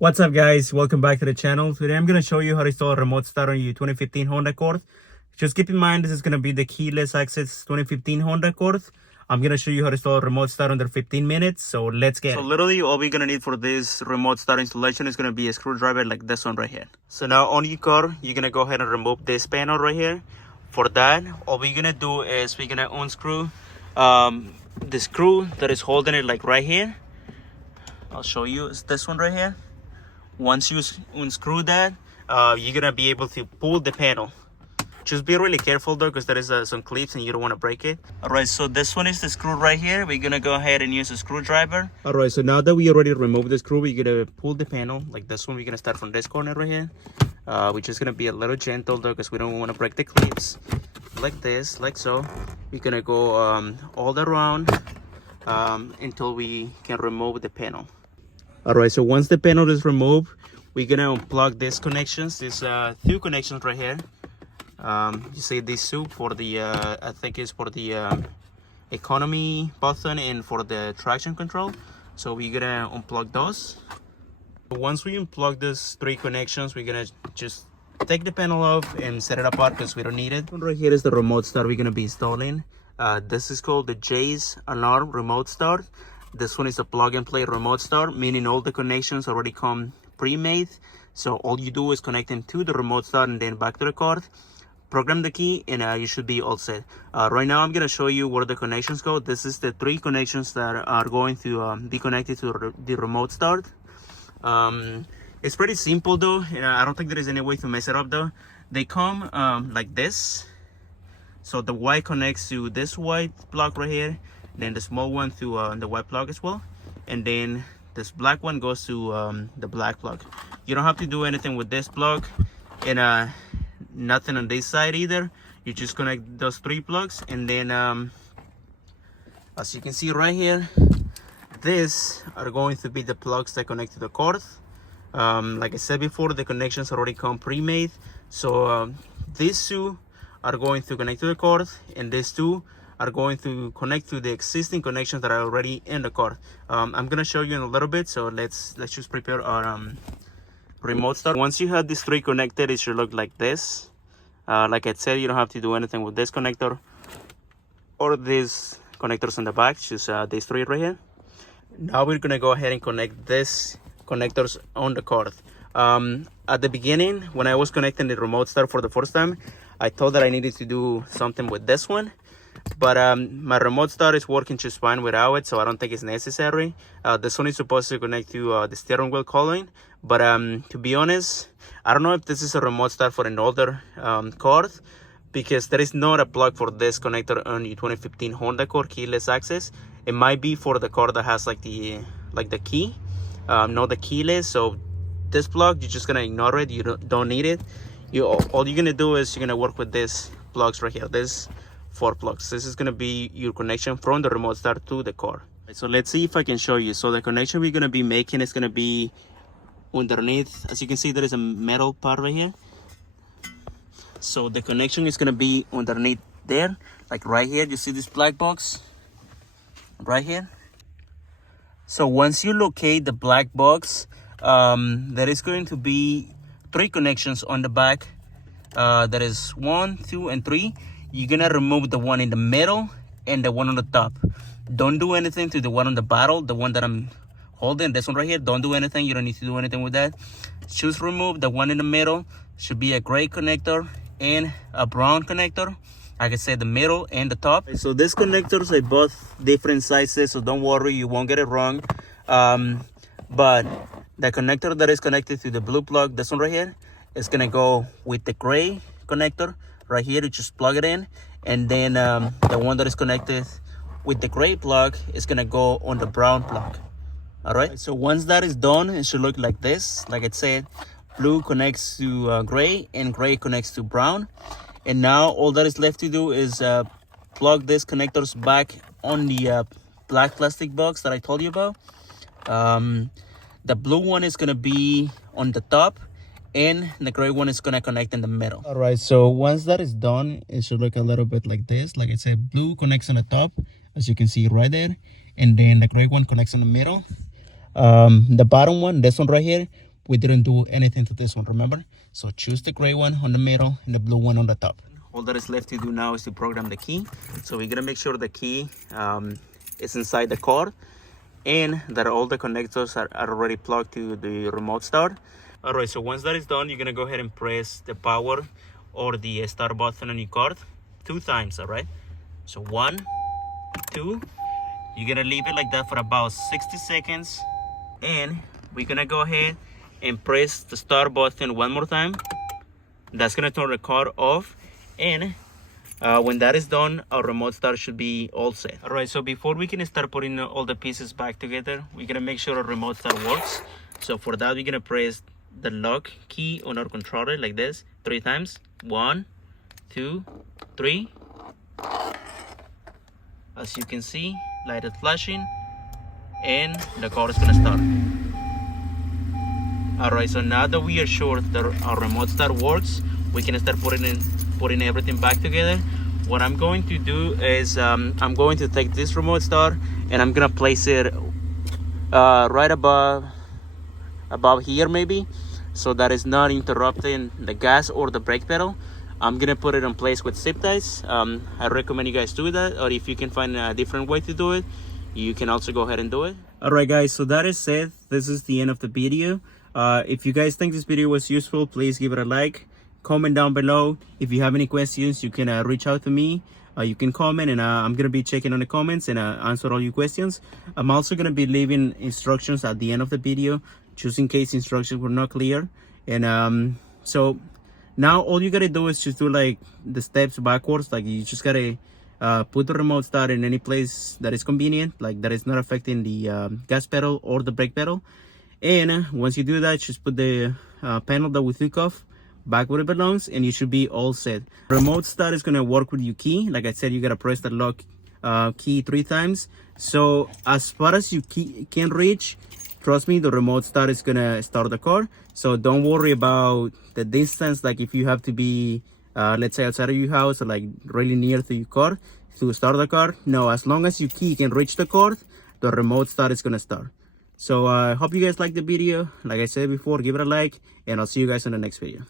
What's up guys, welcome back to the channel. Today I'm going to show you how to install a remote start on your 2015 Honda Accord. Just keep in mind this is going to be the keyless access 2015 Honda Accord. I'm going to show you how to install a remote start under 15 minutes, so let's get it. So literally all we're going to need for this remote start installation is going to be a screwdriver like this one right here. So now on your car, you're going to go ahead and remove this panel right here. For that, all we're going to do is we're going to unscrew the screw that is holding it like right here. I'll show you, it's this one right here. Once you unscrew that, you're gonna be able to pull the panel. Just be really careful though, because there is some clips and you don't want to break it. All right, so this one is the screw right here. We're gonna go ahead and use a screwdriver. All right, so now that we already removed the screw, we're gonna pull the panel like this one. We're gonna start from this corner right here. We're just gonna be a little gentle though, because we don't want to break the clips. Like this, like so. We're gonna go all around until we can remove the panel. All right, so once the panel is removed, we're gonna unplug these connections. There's two connections right here. You see these two for the I think it's for the economy button and for the traction control. So we're gonna unplug those. Once we unplug these three connections, we're gonna just take the panel off and set it apart because we don't need it. Right here is the remote start we're gonna be installing. This is called the Jay's Alarm Remote Start. This one is a plug and play remote start, meaning all the connections already come pre-made. So all you do is connect them to the remote start and then back to the card, program the key, and you should be all set. Right now I'm going to show you where the connections go. This is the three connections that are going to be connected to the remote start. It's pretty simple though. I don't think there is any way to mess it up though. They come like this. So the white connects to this white plug right here. Then the small one to the white plug as well, and then this black one goes to the black plug. You don't have to do anything with this plug, and nothing on this side either. You just connect those three plugs, and then as you can see right here, these are going to be the plugs that connect to the cord. Like I said before, the connections already come pre-made, so these two are going to connect to the cord, and these two are going to connect to the existing connections that are already in the car. I'm gonna show you in a little bit, so let's just prepare our remote start. Once you have these three connected, it should look like this. Like I said, you don't have to do anything with this connector or these connectors on the back, just these three right here. Now we're gonna go ahead and connect these connectors on the card. At the beginning, when I was connecting the remote start for the first time, I thought that I needed to do something with this one. But my remote start is working just fine without it, so I don't think it's necessary. This one is supposed to connect to the steering wheel column, but to be honest, I don't know if this is a remote start for an older car, because there is not a plug for this connector on your 2015 Honda Accord keyless access. It might be for the car that has like the key, not the keyless. So this plug, you're just gonna ignore it. You don't need it. All you're gonna do is you're gonna work with these plugs right here. This 4 plugs. This is going to be your connection from the remote start to the car. So let's see if I can show you. So the connection we're going to be making is going to be underneath. As you can see, there is a metal part right here. So the connection is going to be underneath there, like right here. You see this black box right here. So once you locate the black box, there is going to be 3 connections on the back. That is 1, 2, and 3. You're gonna remove the one in the middle and the one on the top. Don't do anything to the one on the bottom, the one that I'm holding, this one right here. Don't do anything. You don't need to do anything with that. Just remove the one in the middle. Should be a gray connector and a brown connector. Like I said, the middle and the top. So these connectors are both different sizes, so don't worry, you won't get it wrong. But the connector that is connected to the blue plug, this one right here, is gonna go with the gray connector right here. You just plug it in, and then the one that is connected with the gray plug is gonna go on the brown plug. All right, so once that is done, it should look like this. Like I said, blue connects to gray and gray connects to brown. And now all that is left to do is plug these connectors back on the black plastic box that I told you about. The blue one is gonna be on the top, and the gray one is gonna connect in the middle. All right, so once that is done, it should look a little bit like this. Like I said, blue connects on the top, as you can see right there, and then the gray one connects in the middle. The bottom one, this one right here, we didn't do anything to this one, remember? So choose the gray one on the middle and the blue one on the top. All that is left to do now is to program the key. So we're gonna make sure the key is inside the car and that all the connectors are already plugged to the remote start. All right, so once that is done, you're gonna go ahead and press the power or the start button on your card 2 times, all right? So 1, 2, you're gonna leave it like that for about 60 seconds. And we're gonna go ahead and press the start button 1 more time. That's gonna turn the car off. And when that is done, our remote start should be all set. All right, so before we can start putting all the pieces back together, we're gonna make sure our remote start works. So for that, we're gonna press the lock key on our controller like this 3 times. 1, 2, 3. As you can see, light is flashing and the car is gonna start. All right, so now that we are sure that our remote start works, we can start putting everything back together. What I'm going to do is I'm going to take this remote start and I'm gonna place it right above here maybe, so that it's not interrupting the gas or the brake pedal. I'm gonna put it in place with zip ties. I recommend you guys do that, or if you can find a different way to do it, you can also go ahead and do it. All right guys, so that is it. This is the end of the video. If you guys think this video was useful, please give it a like, comment down below. If you have any questions, you can reach out to me. You can comment and I'm gonna be checking on the comments and answer all your questions. I'm also gonna be leaving instructions at the end of the video, just in case instructions were not clear. And so now all you gotta do is just do like the steps backwards. Like you just gotta put the remote start in any place that is convenient, like that is not affecting the gas pedal or the brake pedal. And once you do that, just put the panel that we took off back where it belongs and you should be all set. Remote start is gonna work with your key. Like I said, you gotta press the lock key 3 times. So as far as you can reach, trust me, the remote start is gonna start the car. So don't worry about the distance, like if you have to be let's say outside of your house or like really near to your car to start the car. No, as long as your key can reach the cord, the remote start is gonna start. So I hope you guys liked the video. Like I said before, give it a like and I'll see you guys in the next video.